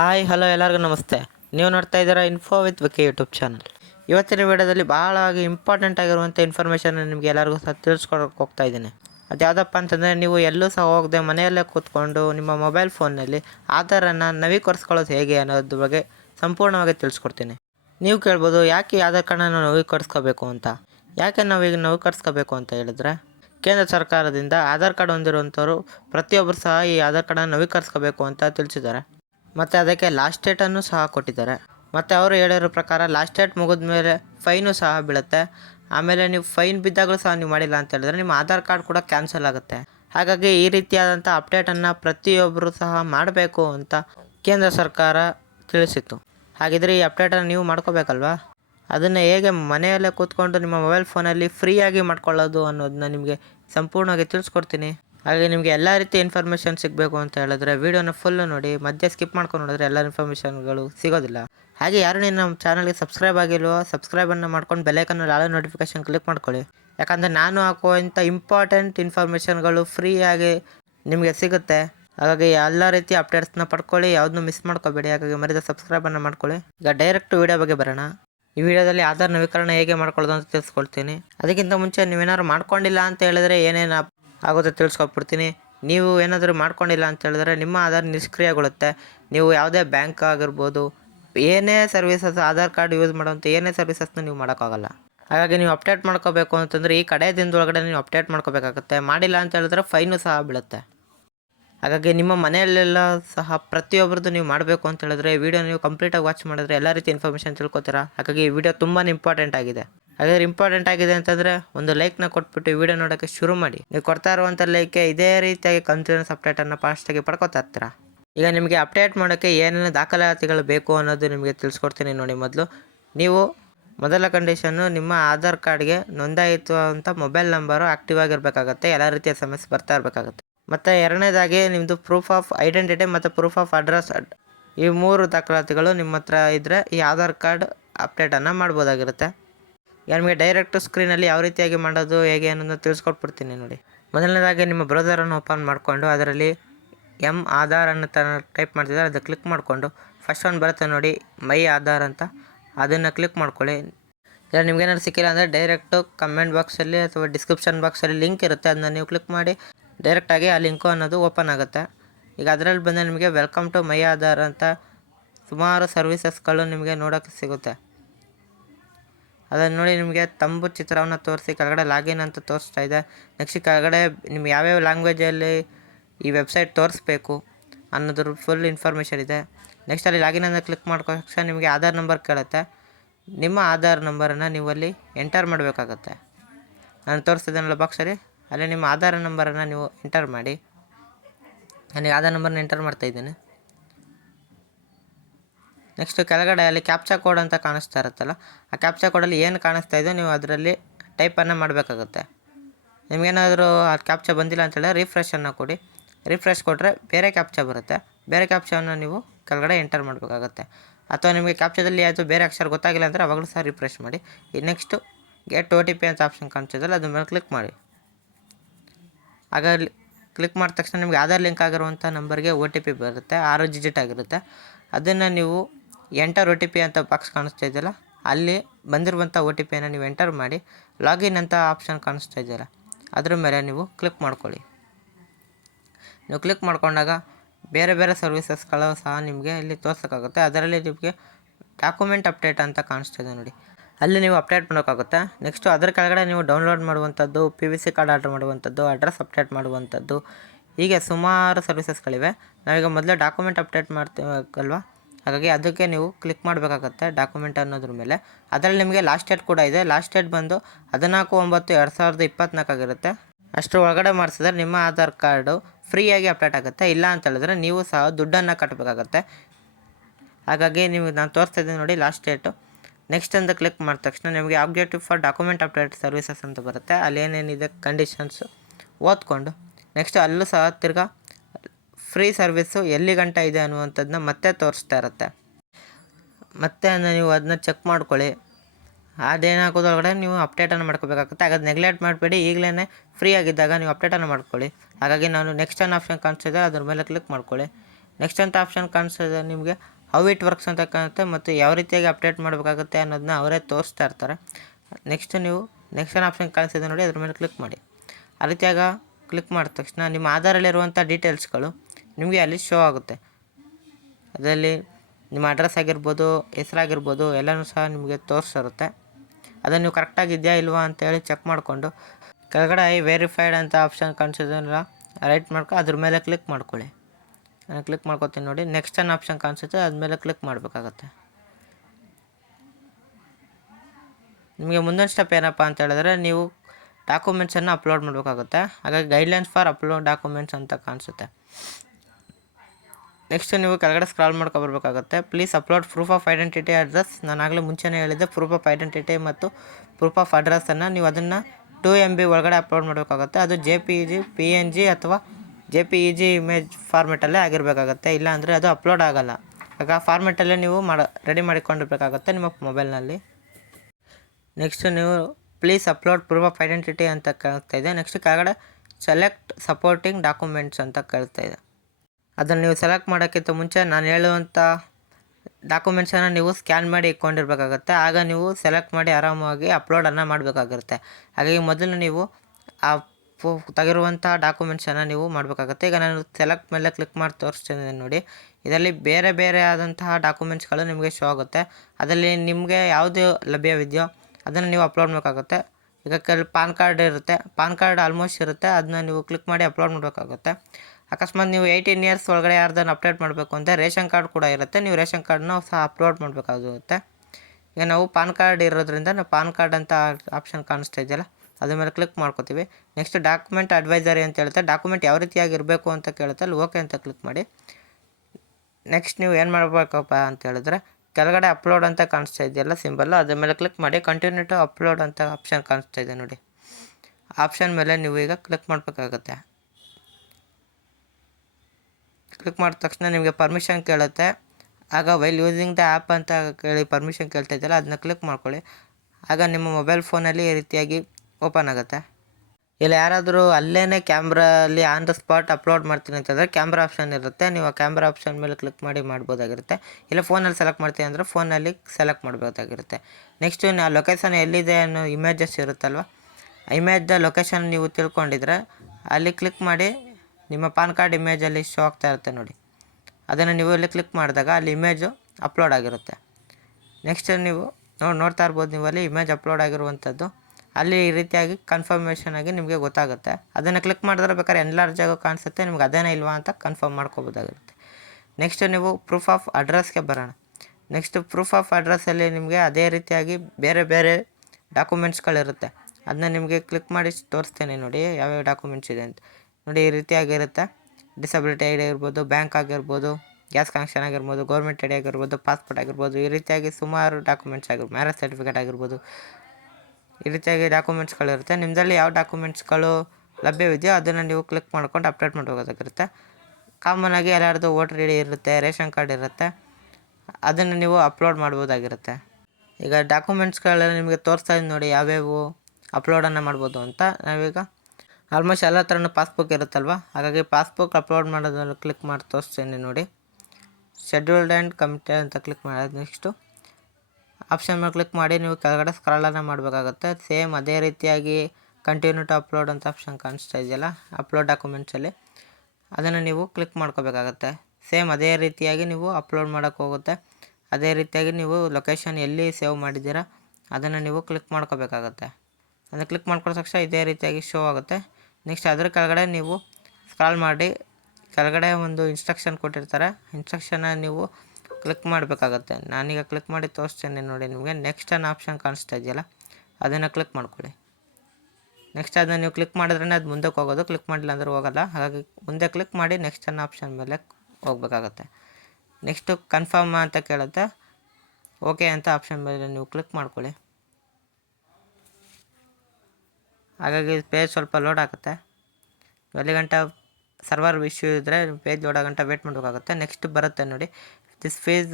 Hi, hello ಎಲ್ಲರಿಗೂ ನಮಸ್ತೆ. ನೀವು ನೋಡ್ತಾ ಇದ್ದೀರಾ info with VK YouTube channel ಇವತ್ತಿನ ವಿಡಿಯೋದಲ್ಲಿ ಭಾಳ ಇಂಪಾರ್ಟೆಂಟ್ ಆಗಿರುವಂಥ ಇನ್ಫಾರ್ಮೇಷನ್ ನಿಮಗೆ ಎಲ್ಲರಿಗೂ ಸಹ ತಿಳಿಸ್ಕೊಡೋಕೆ ಹೋಗ್ತಾ ಇದ್ದೀನಿ. ಅದು ಯಾವುದಪ್ಪ ಅಂತಂದರೆ ನೀವು ಎಲ್ಲೂ ಸಹ ಹೋಗದೆ ಮನೆಯಲ್ಲೇ ಕೂತ್ಕೊಂಡು ನಿಮ್ಮ ಮೊಬೈಲ್ ಫೋನ್ನಲ್ಲಿ ಆಧಾರನ್ನು ನವೀಕರಿಸ್ಕೊಳ್ಳೋದು ಹೇಗೆ ಅನ್ನೋದ್ರ ಬಗ್ಗೆ ಸಂಪೂರ್ಣವಾಗಿ ತಿಳಿಸ್ಕೊಡ್ತೀನಿ. ನೀವು ಕೇಳ್ಬೋದು, ಯಾಕೆ ಆಧಾರ್ ಕಾರ್ಡನ್ನು ನವೀಕರಿಸ್ಕೋಬೇಕು ಅಂತ? ಯಾಕೆ ನಾವು ಈಗ ನವೀಕರಿಸ್ಕೋಬೇಕು ಅಂತ ಹೇಳಿದ್ರೆ, ಕೇಂದ್ರ ಸರ್ಕಾರದಿಂದ ಆಧಾರ್ ಕಾರ್ಡ್ ಹೊಂದಿರುವಂಥವ್ರು ಪ್ರತಿಯೊಬ್ಬರು ಸಹ ಈ ಆಧಾರ್ ಕಾರ್ಡನ್ನು ನವೀಕರಿಸ್ಕೋಬೇಕು ಅಂತ ತಿಳಿಸಿದ್ದಾರೆ. ಮತ್ತು ಅದಕ್ಕೆ ಲಾಸ್ಟ್ ಡೇಟನ್ನು ಸಹ ಕೊಟ್ಟಿದ್ದಾರೆ. ಮತ್ತು ಅವರು ಹೇಳಿರೋ ಪ್ರಕಾರ ಲಾಸ್ಟ್ ಡೇಟ್ ಮುಗಿದ ಮೇಲೆ ಫೈನು ಸಹ ಬೀಳುತ್ತೆ. ಆಮೇಲೆ ನೀವು ಫೈನ್ ಬಿದ್ದಾಗಲೂ ಸಹ ನೀವು ಮಾಡಿಲ್ಲ ಅಂತ ಹೇಳಿದ್ರೆ ನಿಮ್ಮ ಆಧಾರ್ ಕಾರ್ಡ್ ಕೂಡ ಕ್ಯಾನ್ಸಲ್ ಆಗುತ್ತೆ. ಹಾಗಾಗಿ ಈ ರೀತಿಯಾದಂಥ ಅಪ್ಡೇಟನ್ನು ಪ್ರತಿಯೊಬ್ಬರು ಸಹ ಮಾಡಬೇಕು ಅಂತ ಕೇಂದ್ರ ಸರ್ಕಾರ ತಿಳಿಸಿತ್ತು. ಹಾಗಿದ್ರೆ ಈ ಅಪ್ಡೇಟನ್ನು ನೀವು ಮಾಡ್ಕೋಬೇಕಲ್ವಾ? ಅದನ್ನು ಹೇಗೆ ಮನೆಯಲ್ಲೇ ಕೂತ್ಕೊಂಡು ನಿಮ್ಮ ಮೊಬೈಲ್ ಫೋನಲ್ಲಿ ಫ್ರೀಯಾಗಿ ಮಾಡ್ಕೊಳ್ಳೋದು ಅನ್ನೋದನ್ನ ನಿಮಗೆ ಸಂಪೂರ್ಣವಾಗಿ ತಿಳಿಸ್ಕೊಡ್ತೀನಿ. ಹಾಗೆ ನಿಮಗೆ ಎಲ್ಲ ರೀತಿ ಇನ್ಫಾರ್ಮೇಷನ್ ಸಿಗಬೇಕು ಅಂತ ಹೇಳಿದ್ರೆ ವೀಡಿಯೋನ ಫುಲ್ಲು ನೋಡಿ, ಮಧ್ಯೆ ಸ್ಕಿಪ್ ಮಾಡ್ಕೊಂಡು ನೋಡಿದ್ರೆ ಎಲ್ಲ ಇನ್ಫಾರ್ಮೇಷನ್ಗಳು ಸಿಗೋದಿಲ್ಲ. ಹಾಗೆ ಯಾರು ನೀನು ನಮ್ಮ ಚಾನಲ್ಗೆ ಸಬ್ಸ್ಕ್ರೈಬ್ ಆಗಿಲ್ವೋ ಸಬ್ಸ್ಕ್ರೈಬನ್ನು ಮಾಡ್ಕೊಂಡು ಬೆಲೈಕನ್ನು ಆಲ್ ನೋಟಿಫಿಕೇಶನ್ ಕ್ಲಿಕ್ ಮಾಡ್ಕೊಳ್ಳಿ. ಯಾಕಂದರೆ ನಾನು ಹಾಕುವಂಥ ಇಂಪಾರ್ಟೆಂಟ್ ಇನ್ಫಾರ್ಮೇಷನ್ಗಳು ಫ್ರೀಯಾಗಿ ನಿಮಗೆ ಸಿಗುತ್ತೆ. ಹಾಗಾಗಿ ಎಲ್ಲ ರೀತಿ ಅಪ್ಡೇಟ್ಸ್ನ ಪಡ್ಕೊಳ್ಳಿ, ಯಾವುದನ್ನು ಮಿಸ್ ಮಾಡ್ಕೋಬೇಡಿ. ಹಾಗಾಗಿ ಮರಿದ ಸಬ್ಸ್ಕ್ರೈಬನ್ನು ಮಾಡ್ಕೊಳ್ಳಿ. ಈಗ ಡೈರೆಕ್ಟ್ ವಿಡಿಯೋ ಬಗ್ಗೆ ಬರೋಣ. ಈ ವಿಡಿಯೋದಲ್ಲಿ ಆಧಾರ್ ನವೀಕರಣ ಹೇಗೆ ಮಾಡ್ಕೊಳ್ಳೋದು ಅಂತ ತಿಳಿಸ್ಕೊಳ್ತೀನಿ. ಅದಕ್ಕಿಂತ ಮುಂಚೆ ನೀವೇನಾದ್ರು ಮಾಡ್ಕೊಂಡಿಲ್ಲ ಅಂತ ಹೇಳಿದ್ರೆ ಏನೇನು ಆಗುತ್ತೆ ತಿಳಿಸ್ಕೊಟ್ಬಿಡ್ತೀನಿ ನೀವು ಏನಾದರೂ ಮಾಡ್ಕೊಂಡಿಲ್ಲ ಅಂತ ಹೇಳಿದ್ರೆ ನಿಮ್ಮ ಆಧಾರ್ ನಿಷ್ಕ್ರಿಯಗೊಳ್ಳುತ್ತೆ. ನೀವು ಯಾವುದೇ ಬ್ಯಾಂಕ್ ಆಗಿರ್ಬೋದು, ಏನೇ ಸರ್ವಿಸಸ್, ಆಧಾರ್ ಕಾರ್ಡ್ ಯೂಸ್ ಮಾಡೋಂಥ ಏನೇ ಸರ್ವಿಸಸ್ನ ನೀವು ಮಾಡೋಕ್ಕಾಗಲ್ಲ. ಹಾಗಾಗಿ ನೀವು ಅಪ್ಡೇಟ್ ಮಾಡ್ಕೋಬೇಕು ಅಂತಂದರೆ ಈ ಕಡೆ ದಿನದೊಳಗಡೆ ನೀವು ಅಪ್ಡೇಟ್ ಮಾಡ್ಕೋಬೇಕಾಗುತ್ತೆ. ಮಾಡಿಲ್ಲ ಅಂತ ಹೇಳಿದ್ರೆ ಫೈನು ಸಹ ಬೀಳುತ್ತೆ. ಹಾಗಾಗಿ ನಿಮ್ಮ ಮನೆಯಲ್ಲೆಲ್ಲ ಸಹ ಪ್ರತಿಯೊಬ್ಬರದ್ದು ನೀವು ಮಾಡಬೇಕು ಅಂತ ಹೇಳಿದ್ರೆ ವಿಡಿಯೋ ನೀವು ಕಂಪ್ಲೀಟಾಗಿ ವಾಚ್ ಮಾಡಿದ್ರೆ ಎಲ್ಲ ರೀತಿ ಇನ್ಫಾರ್ಮೇಷನ್ ತಿಳ್ಕೊತೀರಾ. ಹಾಗಾಗಿ ಈ ವಿಡಿಯೋ ತುಂಬಾ ಇಂಪಾರ್ಟೆಂಟ್ ಆಗಿದೆ. ಹಾಗಾದ್ರೆ ಇಂಪಾರ್ಟೆಂಟ್ ಆಗಿದೆ ಅಂತಂದರೆ ಒಂದು ಲೈಕ್ನ ಕೊಟ್ಬಿಟ್ಟು ವಿಡಿಯೋ ನೋಡೋಕ್ಕೆ ಶುರು ಮಾಡಿ. ನೀವು ಕೊಡ್ತಾ ಇರುವಂಥ ಲೈಕ್ ಇದೇ ರೀತಿಯಾಗಿ ಕಂಟಿನ್ಯೂಸ್ ಅಪ್ಡೇಟನ್ನು ಫಾಸ್ಟಾಗಿ ಪಡ್ಕೊತಾ ಇರ್ತೀರಾ ಈಗ ನಿಮಗೆ ಅಪ್ಡೇಟ್ ಮಾಡೋಕ್ಕೆ ಏನೇನು ದಾಖಲಾತಿಗಳು ಬೇಕು ಅನ್ನೋದು ನಿಮಗೆ ತಿಳಿಸ್ಕೊಡ್ತೀನಿ ನೋಡಿ ಮೊದಲು. ನೀವು ಮೊದಲ ಕಂಡೀಷನ್ನು ನಿಮ್ಮ ಆಧಾರ್ ಕಾರ್ಡ್ಗೆ ನೋಂದಾಯಿತು ಅಂತ ಮೊಬೈಲ್ ನಂಬರು ಆಕ್ಟಿವ್ ಆಗಿರಬೇಕಾಗತ್ತೆ, ಎಲ್ಲ ರೀತಿಯ ಸಮಸ್ಯೆ ಬರ್ತಾ ಇರಬೇಕಾಗತ್ತೆ. ಮತ್ತು ಎರಡನೇದಾಗಿ ನಿಮ್ಮದು ಪ್ರೂಫ್ ಆಫ್ ಐಡೆಂಟಿಟಿ ಮತ್ತು ಪ್ರೂಫ್ ಆಫ್ ಅಡ್ರೆಸ್ ಈ ಮೂರು ದಾಖಲಾತಿಗಳು ನಿಮ್ಮ ಹತ್ರ ಇದ್ದರೆ ಈ ಆಧಾರ್ ಕಾರ್ಡ್ ಅಪ್ಡೇಟನ್ನು ಮಾಡ್ಬೋದಾಗಿರುತ್ತೆ. ನಿಮಗೆ ಡೈರೆಕ್ಟ್ ಸ್ಕ್ರೀನಲ್ಲಿ ಯಾವ ರೀತಿಯಾಗಿ ಮಾಡೋದು, ಹೇಗೆ ಅನ್ನೋದು ತಿಳಿಸ್ಕೊಟ್ಬಿಡ್ತೀನಿ ನೋಡಿ. ಮೊದಲನೇದಾಗಿ ನಿಮ್ಮ ಬ್ರೌಸರನ್ನು ಓಪನ್ ಮಾಡಿಕೊಂಡು ಅದರಲ್ಲಿ ಎಂ ಆಧಾರ್ ಅನ್ನೋ ಥರ ಟೈಪ್ ಮಾಡ್ತಿದ್ದಾರೆ. ಅದು ಕ್ಲಿಕ್ ಮಾಡಿಕೊಂಡು ಫಸ್ಟ್ ಒಂದು ಬರುತ್ತೆ ನೋಡಿ, ಮೈ ಆಧಾರ್ ಅಂತ. ಅದನ್ನು ಕ್ಲಿಕ್ ಮಾಡ್ಕೊಳ್ಳಿ. ಇಲ್ಲ ನಿಮ್ಗೇನಾದ್ರು ಸಿಕ್ಕಿಲ್ಲ ಅಂದರೆ ಡೈರೆಕ್ಟು ಕಮೆಂಟ್ ಬಾಕ್ಸಲ್ಲಿ ಅಥವಾ ಡಿಸ್ಕ್ರಿಪ್ಷನ್ ಬಾಕ್ಸಲ್ಲಿ ಲಿಂಕ್ ಇರುತ್ತೆ. ಅದನ್ನ ನೀವು ಕ್ಲಿಕ್ ಮಾಡಿ ಡೈರೆಕ್ಟಾಗಿ ಆ ಲಿಂಕು ಅನ್ನೋದು ಓಪನ್ ಆಗುತ್ತೆ. ಈಗ ಅದರಲ್ಲಿ ಬಂದರೆ ನಿಮಗೆ ವೆಲ್ಕಮ್ ಟು ಮೈ ಆಧಾರ್ ಅಂತ ಸುಮಾರು ಸರ್ವಿಸಸ್ಗಳು ನಿಮಗೆ ನೋಡೋಕ್ಕೆ ಸಿಗುತ್ತೆ. ಅದನ್ನು ನೋಡಿ ನಿಮಗೆ ತಂಬು ಚಿತ್ರವನ್ನು ತೋರಿಸಿ, ಕೆಳಗಡೆ ಲಾಗಿನ್ ಅಂತ ತೋರಿಸ್ತಾ ಇದೆ. ನೆಕ್ಸ್ಟ್ ಕೆಳಗಡೆ ನಿಮ್ಗೆ ಯಾವ್ಯಾವ ಲ್ಯಾಂಗ್ವೇಜಲ್ಲಿ ಈ ವೆಬ್ಸೈಟ್ ತೋರಿಸ್ಬೇಕು ಅನ್ನೋದ್ರ ಫುಲ್ ಇನ್ಫಾರ್ಮೇಷನ್ ಇದೆ. ನೆಕ್ಸ್ಟ್ ಅಲ್ಲಿ ಲಾಗಿನ್ ಅಂತ ಕ್ಲಿಕ್ ಮಾಡ್ಕೊ ತಕ್ಷಣ ನಿಮಗೆ ಆಧಾರ್ ನಂಬರ್ ಕೇಳುತ್ತೆ. ನಿಮ್ಮ ಆಧಾರ್ ನಂಬರನ್ನು ನೀವು ಅಲ್ಲಿ ಎಂಟರ್ ಮಾಡಬೇಕಾಗತ್ತೆ. ನಾನು ತೋರಿಸ್ತಿದ್ದೇನಲ್ಲ ಬಾಕ್ಸಲ್ಲಿ ಅಲ್ಲಿ ನಿಮ್ಮ ಆಧಾರ್ ನಂಬರನ್ನು ನೀವು ಎಂಟರ್ ಮಾಡಿ. ನನಗೆ ಆಧಾರ್ ನಂಬರ್ನ ಎಂಟರ್ ಮಾಡ್ತಾ ಇದ್ದೀನಿ. ನೆಕ್ಸ್ಟ್ ಕೆಳಗಡೆ ಅಲ್ಲಿ ಕ್ಯಾಪ್ಚಾ ಕೋಡ್ ಅಂತ ಕಾಣಿಸ್ತಾ ಇರುತ್ತಲ್ಲ, ಆ ಕ್ಯಾಪ್ಚಾ ಕೋಡಲ್ಲಿ ಏನು ಕಾಣಿಸ್ತಾ ಇದೆಯೋ ನೀವು ಅದರಲ್ಲಿ ಟೈಪನ್ನು ಮಾಡಬೇಕಾಗುತ್ತೆ. ನಿಮಗೇನಾದರೂ ಆ ಕ್ಯಾಪ್ಚಾ ಬಂದಿಲ್ಲ ಅಂತೇಳಿ ರಿಫ್ರೆಶನ್ನು ಕೊಡಿ. ರಿಫ್ರೆಶ್ ಕೊಟ್ಟರೆ ಬೇರೆ ಕ್ಯಾಪ್ಚಾ ಬರುತ್ತೆ. ಬೇರೆ ಕ್ಯಾಪ್ಚಾವನ್ನು ನೀವು ಕೆಳಗಡೆ ಎಂಟರ್ ಮಾಡಬೇಕಾಗುತ್ತೆ. ಅಥವಾ ನಿಮಗೆ ಕ್ಯಾಪ್ಚಾದಲ್ಲಿ ಯಾವುದು ಬೇರೆ ಅಕ್ಷರ ಗೊತ್ತಾಗಿಲ್ಲ ಅಂದರೆ ಅವಾಗಲೂ ಸಹ ರಿಫ್ರೆಶ್ ಮಾಡಿ. ಈ next get O T P ಅಂತ ಆಪ್ಷನ್ ಕಾಣಿಸೋದಲ್ಲ ಅದ್ರ ಮೇಲೆ ಕ್ಲಿಕ್ ಮಾಡಿ. ಆಗ ಕ್ಲಿಕ್ ಮಾಡಿದ ತಕ್ಷಣ ನಿಮಗೆ ಆಧಾರ್ ಲಿಂಕ್ ಆಗಿರುವಂಥ ನಂಬರ್ಗೆ ಒ ಟಿ ಪಿ ಬರುತ್ತೆ, ಆರು ಡಿಜಿಟ್ ಆಗಿರುತ್ತೆ. ಅದನ್ನು ನೀವು ಎಂಟರ್ ಒ ಟಿ ಪಿ ಅಂತ ಬಾಕ್ಸ್ ಕಾಣಿಸ್ತಾ ಇದೆಯಲ್ಲ, ಅಲ್ಲಿ ಬಂದಿರುವಂಥ ಒ ಟಿ ಪಿಯನ್ನು ನೀವು ಎಂಟರ್ ಮಾಡಿ ಲಾಗಿನ್ ಅಂತ ಆಪ್ಷನ್ ಕಾಣಿಸ್ತಾ ಇದೆಯಲ್ಲ, ಅದ್ರ ಮೇಲೆ ನೀವು ಕ್ಲಿಕ್ ಮಾಡ್ಕೊಳ್ಳಿ. ನೀವು ಕ್ಲಿಕ್ ಮಾಡಿಕೊಂಡಾಗ ಬೇರೆ ಬೇರೆ ಸರ್ವಿಸಸ್ಗಳು ಸಹ ನಿಮಗೆ ಇಲ್ಲಿ ತೋರ್ಸೋಕ್ಕಾಗುತ್ತೆ. ಅದರಲ್ಲಿ ನಿಮಗೆ ಡಾಕ್ಯುಮೆಂಟ್ ಅಪ್ಡೇಟ್ ಅಂತ ಕಾಣಿಸ್ತಾ ಇದೆ ನೋಡಿ. ಅಲ್ಲಿ ನೀವು ಅಪ್ಡೇಟ್ ಮಾಡೋಕ್ಕಾಗುತ್ತೆ ನೆಕ್ಸ್ಟು ಅದ್ರ ಕೆಳಗಡೆ ನೀವು ಡೌನ್ಲೋಡ್ ಮಾಡುವಂಥದ್ದು P V C card order ಮಾಡುವಂಥದ್ದು ಅಡ್ರೆಸ್ ಅಪ್ಡೇಟ್ ಮಾಡುವಂಥದ್ದು, ಹೀಗೆ ಸುಮಾರು ಸರ್ವಿಸಸ್ಗಳಿವೆ ನಾವೀಗ ಮೊದಲೇ ಡಾಕ್ಯುಮೆಂಟ್ ಅಪ್ಡೇಟ್ ಮಾಡ್ತೀವಲ್ವಾ? ಹಾಗಾಗಿ ಅದಕ್ಕೆ ನೀವು ಕ್ಲಿಕ್ ಮಾಡಬೇಕಾಗತ್ತೆ ಡಾಕ್ಯುಮೆಂಟ್ ಅನ್ನೋದ್ರ ಮೇಲೆ. ಅದರಲ್ಲಿ ನಿಮಗೆ ಲಾಸ್ಟ್ ಡೇಟ್ ಕೂಡ ಇದೆ. ಲಾಸ್ಟ್ ಡೇಟ್ ಬಂದು ಹದಿನಾಲ್ಕು ಒಂಬತ್ತು, ಎರಡು ಸಾವಿರದ ಇಪ್ಪತ್ನಾಲ್ಕಾಗಿರುತ್ತೆ ಅಷ್ಟು ಒಳಗಡೆ ಮಾಡಿಸಿದ್ರೆ ನಿಮ್ಮ ಆಧಾರ್ ಕಾರ್ಡು ಫ್ರೀಯಾಗಿ ಅಪ್ಡೇಟ್ ಆಗುತ್ತೆ. ಇಲ್ಲ ಅಂತ ಹೇಳಿದ್ರೆ ನೀವು ಸಹ ದುಡ್ಡನ್ನು ಕಟ್ಟಬೇಕಾಗತ್ತೆ ಹಾಗಾಗಿ ನಿಮಗೆ ನಾನು ತೋರಿಸ್ತಾ ಇದ್ದೀನಿ ನೋಡಿ ಲಾಸ್ಟ್ ಡೇಟು ನೆಕ್ಸ್ಟ್ ಅಂತ ಕ್ಲಿಕ್ ಮಾಡಿದ ತಕ್ಷಣ ನಿಮಗೆ objective for document update services ಅಂತ ಬರುತ್ತೆ. ಅಲ್ಲಿ ಏನೇನಿದೆ ಕಂಡೀಷನ್ಸು ಓದ್ಕೊಂಡು. ನೆಕ್ಸ್ಟ್ ಅಲ್ಲೂ ಸಹ ತಿರ್ಗಾ ಫ್ರೀ ಸರ್ವಿಸ್ಸು ಎಲ್ಲಿ ಗಂಟ ಇದೆ ಅನ್ನುವಂಥದ್ದನ್ನ ಮತ್ತೆ ತೋರಿಸ್ತಾ ಇರುತ್ತೆ. ಮತ್ತೆ ನೀವು ಅದನ್ನ ಚೆಕ್ ಮಾಡ್ಕೊಳ್ಳಿ. ಅದೇನಾಗೋದ್ರೊಳಗಡೆ ನೀವು ಅಪ್ಡೇಟನ್ನು ಮಾಡ್ಕೋಬೇಕಾಗುತ್ತೆ. ಹಾಗಾದ್ರೆ ನೆಗ್ಲೆಕ್ಟ್ ಮಾಡಬೇಡಿ. ಈಗಲೇ ಫ್ರೀ ಆಗಿದ್ದಾಗ ನೀವು ಅಪ್ಡೇಟನ್ನು ಮಾಡ್ಕೊಳ್ಳಿ. ಹಾಗಾಗಿ ನಾನು ನೆಕ್ಸ್ಟ್ ಅನ್ ಆಪ್ಷನ್ ಕಾಣಿಸ್ತಿದೆ ಅದ್ರ ಮೇಲೆ ಕ್ಲಿಕ್ ಮಾಡ್ಕೊಳ್ಳಿ. ನೆಕ್ಸ್ಟ್ ಅಂತ ಆಪ್ಷನ್ ಕಾಣಿಸಿದ್ರೆ ನಿಮಗೆ ಹೌ ಇಟ್ ವರ್ಕ್ಸ್ ಅಂತ ಕಾಣುತ್ತೆ ಮತ್ತು ಯಾವ ರೀತಿಯಾಗಿ ಅಪ್ಡೇಟ್ ಮಾಡಬೇಕಾಗುತ್ತೆ ಅನ್ನೋದನ್ನ ಅವರೇ ತೋರಿಸ್ತಾ ಇರ್ತಾರೆ. ನೆಕ್ಸ್ಟ್ ನೀವು ನೆಕ್ಸ್ಟ್ ಆಪ್ಷನ್ ಕಾಣಿಸಿದೆ ನೋಡಿ ಅದ್ರ ಮೇಲೆ ಕ್ಲಿಕ್ ಮಾಡಿ. ಆ ರೀತಿಯಾಗ ಕ್ಲಿಕ್ ಮಾಡಿದ ತಕ್ಷಣ ನಿಮ್ಮ ಆಧಾರಲ್ಲಿರುವಂಥ ಡೀಟೇಲ್ಸ್ಗಳು ನಿಮಗೆ ಅಲ್ಲಿ ಶೋ ಆಗುತ್ತೆ. ಅದರಲ್ಲಿ ನಿಮ್ಮ ಅಡ್ರೆಸ್ ಆಗಿರ್ಬೋದು, ಹೆಸರಾಗಿರ್ಬೋದು, ಎಲ್ಲನೂ ಸಹ ನಿಮಗೆ ತೋರಿಸಿರುತ್ತೆ. ಅದನ್ನು ನೀವು ಕರೆಕ್ಟಾಗಿದೆಯಾ ಇಲ್ವಾ ಅಂತೇಳಿ ಚೆಕ್ ಮಾಡಿಕೊಂಡು, ಕೆಳಗಡೆ ಐ ವೆರಿಫೈಡ್ ಅಂತ ಆಪ್ಷನ್ ಕಾಣಿಸೋದಲ್ಲ ರೈಟ್ ಮಾಡ್ಕೊ, ಅದ್ರ ಮೇಲೆ ಕ್ಲಿಕ್ ಮಾಡ್ಕೊಳ್ಳಿ. ನಾನು ಕ್ಲಿಕ್ ಮಾಡ್ಕೊತೀನಿ ನೋಡಿ ನೆಕ್ಸ್ಟ್ ಅನ್ ಆಪ್ಷನ್ ಕಾಣಿಸುತ್ತೆ ಅದ್ಮೇಲೆ ಕ್ಲಿಕ್ ಮಾಡಬೇಕಾಗತ್ತೆ. ನಿಮಗೆ ಮುಂದಿನ ಸ್ಟೆಪ್ ಏನಪ್ಪ ಅಂತ ಹೇಳಿದ್ರೆ, ನೀವು ಡಾಕ್ಯುಮೆಂಟ್ಸನ್ನು ಅಪ್ಲೋಡ್ ಮಾಡಬೇಕಾಗುತ್ತೆ. ಹಾಗಾಗಿ ಗೈಡ್ಲೈನ್ಸ್ ಫಾರ್ ಅಪ್ಲೋಡ್ ಡಾಕ್ಯುಮೆಂಟ್ಸ್ ಅಂತ ಕಾಣಿಸುತ್ತೆ. ನೆಕ್ಸ್ಟ್ ನೀವು ಕೆಳಗಡೆ ಸ್ಕ್ರಾಲ್ ಬರಬೇಕಾಗುತ್ತೆ. Please upload proof of identity address ನಾನು ಆಗಲೇ ಮುಂಚೆನೇ ಹೇಳಿದ್ದೆ ಪ್ರೂಫ್ ಆಫ್ ಐಡೆಂಟಿಟಿ ಮತ್ತು ಪ್ರೂಫ್ ಆಫ್ ಅಡ್ರೆಸ್ಸನ್ನು ನೀವು ಅದನ್ನು ಟೂ ಎಂ ಬಿ ಒಳಗಡೆ ಅಪ್ಲೋಡ್ ಮಾಡಬೇಕಾಗುತ್ತೆ. ಅದು J P G P N G ಅಥವಾ J P E G image ಫಾರ್ಮೆಟಲ್ಲೇ ಆಗಿರಬೇಕಾಗುತ್ತೆ. ಇಲ್ಲ ಅಂದರೆ ಅದು ಅಪ್ಲೋಡ್ ಆಗೋಲ್ಲ. ಆಗ ಫಾರ್ಮೆಟಲ್ಲೇ ನೀವು ಮಾಡ ರೆಡಿ ಮಾಡಿಕೊಂಡಿರಬೇಕಾಗುತ್ತೆ ನಿಮ್ಮ ಮೊಬೈಲ್ನಲ್ಲಿ ನೆಕ್ಸ್ಟ್ ನೀವು please upload proof of identity ಅಂತ ಕಾಣ್ತಾ ಇದೆ. ನೆಕ್ಸ್ಟ್ ಕೆಳಗಡೆ ಸೆಲೆಕ್ಟ್ ಸಪೋರ್ಟಿಂಗ್ ಡಾಕ್ಯುಮೆಂಟ್ಸ್ ಅಂತ ಕೇಳ್ತಾ ಇದೆ. ಅದನ್ನು ನೀವು ಸೆಲೆಕ್ಟ್ ಮಾಡೋಕ್ಕಿಂತ ಮುಂಚೆ ನಾನು ಹೇಳುವಂಥ ಡಾಕ್ಯುಮೆಂಟ್ಸನ್ನು ನೀವು ಸ್ಕ್ಯಾನ್ ಮಾಡಿ ಇಟ್ಕೊಂಡಿರ್ಬೇಕಾಗತ್ತೆ. ಆಗ ನೀವು ಸೆಲೆಕ್ಟ್ ಮಾಡಿ ಆರಾಮವಾಗಿ ಅಪ್ಲೋಡನ್ನು ಮಾಡಬೇಕಾಗಿರುತ್ತೆ ಹಾಗಾಗಿ ಮೊದಲು ನೀವು ಆ ಫೋ ತೆಗಿರುವಂಥ ಡಾಕ್ಯುಮೆಂಟ್ಸನ್ನು ನೀವು ಮಾಡಬೇಕಾಗುತ್ತೆ. ಈಗ ನಾನು ಸೆಲೆಕ್ಟ್ ಮೇಲೆ ಕ್ಲಿಕ್ ಮಾಡಿ ತೋರಿಸ್ತೀನಿ ನೋಡಿ. ಇದರಲ್ಲಿ ಬೇರೆ ಬೇರೆ ಆದಂತಹ ಡಾಕ್ಯುಮೆಂಟ್ಸ್ಗಳು ನಿಮಗೆ ಶೋ ಆಗುತ್ತೆ. ಅದರಲ್ಲಿ ನಿಮಗೆ ಯಾವುದು ಲಭ್ಯವಿದೆಯೋ ಅದನ್ನು ನೀವು ಅಪ್ಲೋಡ್ ಮಾಡಬೇಕಾಗುತ್ತೆ. ಈಗ ಕೆಲ ಪಾನ್ ಕಾರ್ಡ್ ಇರುತ್ತೆ. ಪಾನ್ ಕಾರ್ಡ್ ಆಲ್ಮೋಸ್ಟ್ ಇರುತ್ತೆ. ಅದನ್ನ ನೀವು ಕ್ಲಿಕ್ ಮಾಡಿ ಅಪ್ಲೋಡ್ ಮಾಡಬೇಕಾಗುತ್ತೆ. ಅಕಸ್ಮಾತ್ ನೀವು ಏಯ್ಟೀನ್ ಇಯರ್ಸ್ ಒಳಗಡೆ ಯಾರ್ದನ್ನು ಅಪ್ಡೇಟ್ ಮಾಡಬೇಕು ಅಂದರೆ ರೇಷನ್ ಕಾರ್ಡ್ ಕೂಡ ಇರುತ್ತೆ. ನೀವು ರೇಷನ್ ಕಾರ್ಡ್ನ ಸಹ ಅಪ್ಲೋಡ್ ಮಾಡಬೇಕಾಗುತ್ತೆ ಈಗ ನಾವು ಪಾನ್ ಕಾರ್ಡ್ ಇರೋದ್ರಿಂದ ನಾವು ಪಾನ್ ಕಾರ್ಡ್ ಅಂತ ಆಪ್ಷನ್ ಕಾಣಿಸ್ತಾ ಇದೆಯಲ್ಲ, ಅದ್ರ ಮೇಲೆ ಕ್ಲಿಕ್ ಮಾಡ್ಕೋತೀವಿ. ನೆಕ್ಸ್ಟ್ ಡಾಕ್ಯುಮೆಂಟ್ ಅಡ್ವೈಸರಿ ಅಂತ ಹೇಳುತ್ತೆ. ಡಾಕ್ಯುಮೆಂಟ್ ಯಾವ ರೀತಿಯಾಗಿರಬೇಕು ಅಂತ ಕೇಳುತ್ತೆ, ಅಲ್ಲಿ ಓಕೆ ಅಂತ ಕ್ಲಿಕ್ ಮಾಡಿ. ನೆಕ್ಸ್ಟ್ ನೀವು ಏನು ಮಾಡಬೇಕಪ್ಪ ಅಂತ ಹೇಳಿದ್ರೆ, ಕೆಳಗಡೆ ಅಪ್ಲೋಡ್ ಅಂತ ಕಾಣಿಸ್ತಾ ಇದೆಯಲ್ಲ ಸಿಂಬಲ್ಲು ಅದ್ರ ಮೇಲೆ ಕ್ಲಿಕ್ ಮಾಡಿ ಕಂಟಿನ್ಯೂ ಟು ಅಪ್ಲೋಡ್ ಅಂತ ಆಪ್ಷನ್ ಕಾಣಿಸ್ತಾ ಇದೆ ನೋಡಿ. ಆಪ್ಷನ್ ಮೇಲೆ ನೀವು ಈಗ ಕ್ಲಿಕ್ ಮಾಡಬೇಕಾಗತ್ತೆ. ಕ್ಲಿಕ್ ಮಾಡಿದ ತಕ್ಷಣ ನಿಮಗೆ ಪರ್ಮಿಷನ್ ಕೇಳುತ್ತೆ. ಆಗ ವೈಲ್ ಯೂಸಿಂಗ್ ದ ಆ್ಯಪ್ ಅಂತ ಕೇಳಿ ಪರ್ಮಿಷನ್ ಕೇಳ್ತಾ ಇದ್ದಲ್ಲ ಅದನ್ನ ಕ್ಲಿಕ್ ಮಾಡ್ಕೊಳ್ಳಿ. ಆಗ ನಿಮ್ಮ ಮೊಬೈಲ್ ಫೋನಲ್ಲಿ ಈ ರೀತಿಯಾಗಿ ಓಪನ್ ಆಗುತ್ತೆ. ಇಲ್ಲ ಯಾರಾದರೂ ಅಲ್ಲೇ ಕ್ಯಾಮ್ರಲ್ಲಿ ಆನ್ ದ ಸ್ಪಾಟ್ ಅಪ್ಲೋಡ್ ಮಾಡ್ತೀನಿ ಅಂತಂದರೆ ಕ್ಯಾಮ್ರಾ ಆಪ್ಷನ್ ಇರುತ್ತೆ. ನೀವು ಆ ಕ್ಯಾಮ್ರಾ ಆಪ್ಷನ್ ಮೇಲೆ ಕ್ಲಿಕ್ ಮಾಡಿ ಮಾಡ್ಬೋದಾಗಿರುತ್ತೆ. ಇಲ್ಲ ಫೋನಲ್ಲಿ ಸೆಲೆಕ್ಟ್ ಮಾಡ್ತೀನಿ ಅಂದರೆ ಫೋನಲ್ಲಿ ಸೆಲೆಕ್ಟ್ ಮಾಡ್ಬೋದಾಗಿರುತ್ತೆ. ನೆಕ್ಸ್ಟು ನಾ ಲೊಕೇಶನ್ ಎಲ್ಲಿದೆ ಅನ್ನೋ ಇಮೇಜಸ್ ಇರುತ್ತಲ್ವ? ಇಮೇಜ್ದ ಲೊಕೇಶನ್ ನೀವು ತಿಳ್ಕೊಂಡಿದ್ರೆ ಅಲ್ಲಿ ಕ್ಲಿಕ್ ಮಾಡಿ ನಿಮ್ಮ ಪಾನ್ ಕಾರ್ಡ್ ಇಮೇಜಲ್ಲಿ ಶೋ ಆಗ್ತಾ ಇರುತ್ತೆ ನೋಡಿ. ಅದನ್ನು ನೀವು ಇಲ್ಲಿ ಕ್ಲಿಕ್ ಮಾಡಿದಾಗ ಅಲ್ಲಿ ಇಮೇಜು ಅಪ್ಲೋಡ್ ಆಗಿರುತ್ತೆ. ನೆಕ್ಸ್ಟ್ ನೀವು ನೋಡಿ ನೋಡ್ತಾ ಇರ್ಬೋದು ನೀವು ಅಲ್ಲಿ ಇಮೇಜ್ ಅಪ್ಲೋಡ್ ಆಗಿರುವಂಥದ್ದು. ಅಲ್ಲಿ ಈ ರೀತಿಯಾಗಿ ಕನ್ಫರ್ಮೇಷನ್ ಆಗಿ ನಿಮಗೆ ಗೊತ್ತಾಗುತ್ತೆ. ಅದನ್ನು ಕ್ಲಿಕ್ ಮಾಡಿದ್ರೆ ಬೇಕಾದ್ರೆ ಎನ್ಲಾರ್ಜ್ ಆಗೋ ಕಾಣಿಸುತ್ತೆ. ನಿಮ್ಗೆ ಅದೇನೇ ಇಲ್ವಾ ಅಂತ ಕನ್ಫರ್ಮ್ ಮಾಡ್ಕೋಬೋದಾಗಿರುತ್ತೆ. ನೆಕ್ಸ್ಟ್ ನೀವು ಪ್ರೂಫ್ ಆಫ್ ಅಡ್ರೆಸ್ಗೆ ಬರೋಣ. ನೆಕ್ಸ್ಟ್ ಪ್ರೂಫ್ ಆಫ್ ಅಡ್ರೆಸ್ಸಲ್ಲಿ ನಿಮಗೆ ಅದೇ ರೀತಿಯಾಗಿ ಬೇರೆ ಬೇರೆ ಡಾಕ್ಯುಮೆಂಟ್ಸ್ಗಳಿರುತ್ತೆ ಅದನ್ನ ನಿಮಗೆ ಕ್ಲಿಕ್ ಮಾಡಿ ತೋರಿಸ್ತೇನೆ ನೋಡಿ ಯಾವ್ಯಾವ ಡಾಕ್ಯುಮೆಂಟ್ಸ್ ಇದೆ ಅಂತ. ನೋಡಿ ಈ ರೀತಿಯಾಗಿರುತ್ತೆ ಡಿಸಬಿಲಿಟಿ ಐ ಡಿ ಆಗಿರ್ಬೋದು ಬ್ಯಾಂಕ್ ಆಗಿರ್ಬೋದು ಗ್ಯಾಸ್ ಕನೆಕ್ಷನ್ ಆಗಿರ್ಬೋದು ಗೌರ್ಮೆಂಟ್ ಐ ಡಿ ಆಗಿರ್ಬೋದು ಪಾಸ್ಪೋರ್ಟ್ ಆಗಿರ್ಬೋದು, ಈ ರೀತಿಯಾಗಿ ಸುಮಾರು ಡಾಕ್ಯುಮೆಂಟ್ಸ್ ಆಗಿರ್ಬೋದು ಮ್ಯಾರೇಜ್ ಸರ್ಟಿಫಿಕೇಟ್ ಆಗಿರ್ಬೋದು. ಈ ರೀತಿಯಾಗಿ ಡಾಕ್ಯುಮೆಂಟ್ಸ್ಗಳಿರುತ್ತೆ ನಿಮ್ಮದಲ್ಲಿ ಯಾವ ಡಾಕ್ಯುಮೆಂಟ್ಸ್ಗಳು ಲಭ್ಯವಿದೆಯೋ ಅದನ್ನು ನೀವು ಕ್ಲಿಕ್ ಮಾಡ್ಕೊಂಡು ಅಪ್ಡೇಟ್ ಮಾಡಬೇಕಾಗಿರುತ್ತೆ ಕಾಮನ್ ಆಗಿ ಎಲ್ಲರದು ವೋಟರ್ ಐ ಡಿ ಇರುತ್ತೆ, ರೇಷನ್ ಕಾರ್ಡ್ ಇರುತ್ತೆ. ಅದನ್ನು ನೀವು ಅಪ್ಲೋಡ್ ಮಾಡ್ಬೋದಾಗಿರುತ್ತೆ. ಈಗ ಡಾಕ್ಯುಮೆಂಟ್ಸ್ಗಳೆಲ್ಲ ನಿಮಗೆ ತೋರಿಸ್ತಾ ಇದ್ದೀನಿ ನೋಡಿ, ಯಾವ್ಯಾವು ಅಪ್ಲೋಡನ್ನು ಮಾಡ್ಬೋದು ಅಂತ ನಾವೀಗ ಆಲ್ಮೋಸ್ಟ್ ಎಲ್ಲ ಥರನೂ ಪಾಸ್ಬುಕ್ ಇರುತ್ತಲ್ವ? ಹಾಗಾಗಿ ಪಾಸ್ಬುಕ್ ಅಪ್ಲೋಡ್ ಮಾಡೋದನ್ನು ಕ್ಲಿಕ್ ಮಾಡಿ ತೋರಿಸ್ತೀನಿ ನೋಡಿ. ಶೆಡ್ಯೂಲ್ಡ್ ಆ್ಯಂಡ್ ಕಮಿಟೆಡ್ ಅಂತ ಕ್ಲಿಕ್ ಮಾಡೋದು ನೆಕ್ಸ್ಟು ಆಪ್ಷನ್ ಮೇಲೆ ಕ್ಲಿಕ್ ಮಾಡಿ ನೀವು ಕೆಳಗಡೆ ಸ್ಕ್ರಾಲನ್ನು ಮಾಡಬೇಕಾಗುತ್ತೆ. ಸೇಮ್ ಅದೇ ರೀತಿಯಾಗಿ ಕಂಟಿನ್ಯೂ ಟು ಅಪ್ಲೋಡ್ ಅಂತ ಆಪ್ಷನ್ ಕಾಣಿಸ್ತಾ ಇದೆಯಲ್ಲ ಅಪ್ಲೋಡ್ ಡಾಕ್ಯುಮೆಂಟ್ಸಲ್ಲಿ ಅದನ್ನು ನೀವು ಕ್ಲಿಕ್ ಮಾಡ್ಕೋಬೇಕಾಗತ್ತೆ. ಸೇಮ್ ಅದೇ ರೀತಿಯಾಗಿ ನೀವು ಅಪ್ಲೋಡ್ ಮಾಡೋಕ್ಕೆ ಹೋಗುತ್ತೆ. ಅದೇ ರೀತಿಯಾಗಿ ನೀವು ಲೊಕೇಶನ್ ಎಲ್ಲಿ ಸೇವ್ ಮಾಡಿದ್ದೀರಾ, ಅದನ್ನು ನೀವು ಕ್ಲಿಕ್ ಮಾಡ್ಕೋಬೇಕಾಗತ್ತೆ. ಅದನ್ನು ಕ್ಲಿಕ್ ಮಾಡ್ಕೊಂಡ ತಕ್ಷಣ ಇದೇ ರೀತಿಯಾಗಿ ಶೋ ಆಗುತ್ತೆ. ನೆಕ್ಸ್ಟ್ ಅದ್ರ ಕೆಳಗಡೆ ನೀವು ಸ್ಕ್ರಾಲ್ ಮಾಡಿ, ಕೆಳಗಡೆ ಒಂದು ಇನ್ಸ್ಟ್ರಕ್ಷನ್ ಕೊಟ್ಟಿರ್ತಾರೆ. ಇನ್ಸ್ಟ್ರಕ್ಷನ್ನ ನೀವು ಕ್ಲಿಕ್ ಮಾಡಬೇಕಾಗತ್ತೆ. ನಾನೀಗ ಕ್ಲಿಕ್ ಮಾಡಿ ತೋರಿಸ್ತೇನೆ ನೋಡಿ ನಿಮಗೆ. ನೆಕ್ಸ್ಟ್ ಅನ್ನೋ ಆಪ್ಷನ್ ಕಾಣಿಸ್ತಾ ಇದೆಯಲ್ಲ, ಅದನ್ನು ಕ್ಲಿಕ್ ಮಾಡ್ಕೊಳ್ಳಿ. ನೆಕ್ಸ್ಟ್ ಅದನ್ನ ನೀವು ಕ್ಲಿಕ್ ಮಾಡಿದ್ರೆ ಅದು ಮುಂದಕ್ಕೆ ಹೋಗೋದು. ಕ್ಲಿಕ್ ಮಾಡಿಲ್ಲ ಅಂದ್ರೆ ಹೋಗಲ್ಲ. ಹಾಗಾಗಿ ಮುಂದೆ ಕ್ಲಿಕ್ ಮಾಡಿ ನೆಕ್ಸ್ಟ್ ಅನ್ನೋ ಆಪ್ಷನ್ ಮೇಲೆ ಹೋಗ್ಬೇಕಾಗತ್ತೆ. ನೆಕ್ಸ್ಟು ಕನ್ಫರ್ಮ್ ಅಂತ ಕೇಳುತ್ತೆ. ಓಕೆ ಅಂತ ಆಪ್ಷನ್ ಮೇಲೆ ನೀವು ಕ್ಲಿಕ್ ಮಾಡ್ಕೊಳ್ಳಿ. ಹಾಗಾಗಿ ಪೇಜ್ ಸ್ವಲ್ಪ ಲೋಡ್ ಆಗುತ್ತೆ. ಅಲ್ಲಿ ಗಂಟ ಸರ್ವರ್ ಇಶ್ಯೂ ಇದ್ದರೆ ಪೇಜ್ ಲೋಡ್ ಆಗಂಟ ವೇಟ್ ಮಾಡಬೇಕಾಗುತ್ತೆ. ನೆಕ್ಸ್ಟ್ ಬರುತ್ತೆ ನೋಡಿ. ದಿಸ್ ಫೀಸ್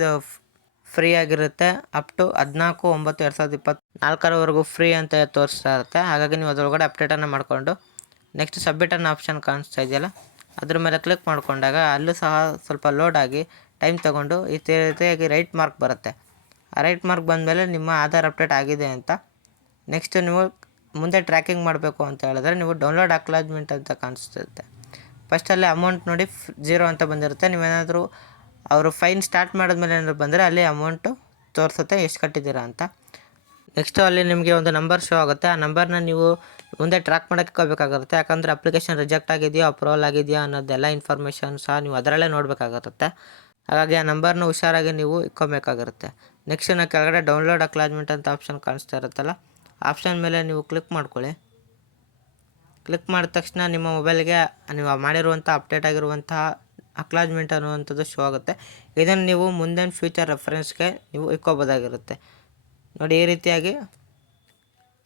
ಫ್ರೀ ಆಗಿರುತ್ತೆ. ಅಪ್ ಟು ಹದಿನಾಲ್ಕು, ಒಂಬತ್ತು, ಎರಡು ಸಾವಿರದ ಇಪ್ಪತ್ತು ನಾಲ್ಕರವರೆಗೂ ಫ್ರೀ ಅಂತ ತೋರಿಸ್ತಾ ಇರುತ್ತೆ. ಹಾಗಾಗಿ ನೀವು ಅದರೊಳಗಡೆ ಅಪ್ಡೇಟನ್ನು ಮಾಡಿಕೊಂಡು ನೆಕ್ಸ್ಟ್ ಸಬ್ಮಿಟ್ ಅನ್ನೋ ಆಪ್ಷನ್ ಕಾಣಿಸ್ತಾ ಇದೆಯಲ್ಲ, ಅದ್ರ ಮೇಲೆ ಕ್ಲಿಕ್ ಮಾಡಿಕೊಂಡಾಗ ಅಲ್ಲೂ ಸಹ ಸ್ವಲ್ಪ ಲೋಡ್ ಆಗಿ ಟೈಮ್ ತೊಗೊಂಡು ಈ ರೀತಿಯಾಗಿ ರೈಟ್ ಮಾರ್ಕ್ ಬರುತ್ತೆ. ಆ ರೈಟ್ ಮಾರ್ಕ್ ಬಂದಮೇಲೆ ನಿಮ್ಮ ಆಧಾರ್ ಅಪ್ಡೇಟ್ ಆಗಿದೆ ಅಂತ. ನೆಕ್ಸ್ಟ್ ನೀವು ಮುಂದೆ ಟ್ರ್ಯಾಕಿಂಗ್ ಮಾಡಬೇಕು ಅಂತ ಹೇಳಿದ್ರೆ ನೀವು ಡೌನ್ಲೋಡ್ ಅಕ್ಲಾಜ್ಮೆಂಟ್ ಅಂತ ಕಾಣಿಸ್ತಿರುತ್ತೆ. ಫಸ್ಟಲ್ಲಿ ಅಮೌಂಟ್ ನೋಡಿ ಜೀರೋ ಅಂತ ಬಂದಿರುತ್ತೆ. ನೀವೇನಾದರೂ ಅವರು ಫೈನ್ ಸ್ಟಾರ್ಟ್ ಮಾಡಿದ ಮೇಲೆ ಏನಾದರೂ ಬಂದರೆ ಅಲ್ಲಿ ಅಮೌಂಟು ತೋರಿಸುತ್ತೆ, ಎಷ್ಟು ಕಟ್ಟಿದ್ದೀರಾ ಅಂತ. ನೆಕ್ಸ್ಟು ಅಲ್ಲಿ ನಿಮಗೆ ಒಂದು ನಂಬರ್ ಶೋ ಆಗುತ್ತೆ. ಆ ನಂಬರ್ನ ನೀವು ಮುಂದೆ ಟ್ರ್ಯಾಕ್ ಮಾಡೋಕ್ಕೆ ಹೋಗ್ಬೇಕಾಗುತ್ತೆ. ಯಾಕಂದರೆ ಅಪ್ಲಿಕೇಶನ್ ರಿಜೆಕ್ಟ್ ಆಗಿದೆಯಾ ಅಪ್ರೂವಲ್ ಆಗಿದೆಯಾ ಅನ್ನೋದೆಲ್ಲ ಇನ್ಫಾರ್ಮೇಷನ್ ಸಹ ನೀವು ಅದರಲ್ಲೇ ನೋಡಬೇಕಾಗಿರುತ್ತೆ ಹಾಗಾಗಿ ಆ ನಂಬರ್ನ ಹುಷಾರಾಗಿ ನೀವು ಇಕ್ಕೊಬೇಕಾಗಿರುತ್ತೆ ನೆಕ್ಸ್ಟ್ ನಾವು ಕೆಳಗಡೆ ಡೌನ್ಲೋಡ್ ಅಕ್ಲಾಜ್ಮೆಂಟ್ ಅಂತ ಆಪ್ಷನ್ ಕಾಣಿಸ್ತಾ ಇರುತ್ತಲ್ಲ ಆಪ್ಷನ್ ಮೇಲೆ ನೀವು ಕ್ಲಿಕ್ ಮಾಡ್ಕೊಳ್ಳಿ. ಕ್ಲಿಕ್ ಮಾಡಿದ ತಕ್ಷಣ ನಿಮ್ಮ ಮೊಬೈಲ್ಗೆ ನೀವು ಮಾಡಿರುವಂಥ ಅಪ್ಡೇಟ್ ಆಗಿರುವಂತಹ ಅಕ್ಲಾಜ್ಮೆಂಟ್ ಅನ್ನುವಂಥದ್ದು ಶೋ ಆಗುತ್ತೆ. ಇದನ್ನು ನೀವು ಮುಂದಿನ ಫ್ಯೂಚರ್ ರೆಫರೆನ್ಸ್ಗೆ ನೀವು ಇಕ್ಕೋಬೋದಾಗಿರುತ್ತೆ ನೋಡಿ, ಈ ರೀತಿಯಾಗಿ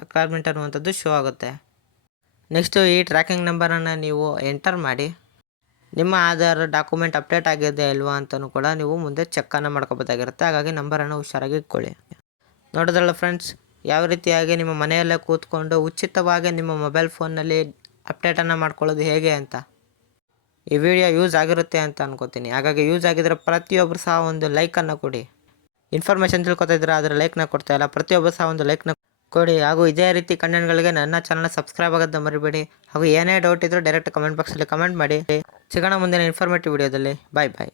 ಅಕ್ಲಾಜ್ಮೆಂಟ್ ಅನ್ನುವಂಥದ್ದು ಶೋ ಆಗುತ್ತೆ. ನೆಕ್ಸ್ಟು ಈ ಟ್ರ್ಯಾಕಿಂಗ್ ನಂಬರನ್ನು ನೀವು ಎಂಟರ್ ಮಾಡಿ. ನಿಮ್ಮ ಆಧಾರ್ ಡಾಕ್ಯುಮೆಂಟ್ ಅಪ್ಡೇಟ್ ಆಗಿದೆ ಇಲ್ವಾ ಅಂತಲೂ ಕೂಡ ನೀವು ಮುಂದೆ ಚೆಕ್ಕನ್ನು ಮಾಡ್ಕೋಬೋದಾಗಿರುತ್ತೆ. ಹಾಗಾಗಿ ನಂಬರನ್ನು ಹುಷಾರಾಗಿ ಇಟ್ಕೊಳ್ಳಿ. ನೋಡಿದ್ರಲ್ಲ ಫ್ರೆಂಡ್ಸ್ ಯಾವ ರೀತಿಯಾಗಿ ನಿಮ್ಮ ಮನೆಯಲ್ಲೇ ಕೂತ್ಕೊಂಡು ಉಚಿತವಾಗಿ ನಿಮ್ಮ ಮೊಬೈಲ್ ಫೋನ್ನಲ್ಲಿ ಅಪ್ಡೇಟನ್ನು ಮಾಡ್ಕೊಳ್ಳೋದು ಹೇಗೆ ಅಂತ. ಈ ವಿಡಿಯೋ ಯೂಸ್ ಆಗಿರುತ್ತೆ ಅಂತ ಅನ್ಕೋತೀನಿ. ಹಾಗಾಗಿ ಯೂಸ್ ಆಗಿದ್ರೆ ಪ್ರತಿಯೊಬ್ಬರು ಸಹ ಒಂದು ಲೈಕನ್ನು ಕೊಡಿ. ಇನ್ಫಾರ್ಮೇಷನ್ ತಿಳ್ಕೊತಾ ಇದ್ರೆ ಅದರ ಲೈಕ್ನ ಕೊಡ್ತಾ ಇಲ್ಲ. ಪ್ರತಿಯೊಬ್ಬರು ಸಹ ಒಂದು ಲೈಕ್ನ ಕೊಡಿ. ಹಾಗೂ ಇದೇ ರೀತಿ ಕಂಟೆಂಟ್ಗಳಿಗೆ ನನ್ನ ಚಾನಲ್ ಸಬ್ಸ್ಕ್ರೈಬ್ ಆಗೋದನ್ನ ಮರಿಬೇಡಿ. ಹಾಗೂ ಏನೇ ಡೌಟ್ ಇದ್ದರೂ ಡೈರೆಕ್ಟ್ ಕಮೆಂಟ್ ಬಾಕ್ಸಲ್ಲಿ ಕಮೆಂಟ್ ಮಾಡಿ. ಸಿಗೋಣ ಮುಂದಿನ ಇನ್ಫಾರ್ಮೇಟಿವ್ ವಿಡಿಯೋದಲ್ಲಿ. ಬಾಯ್ ಬಾಯ್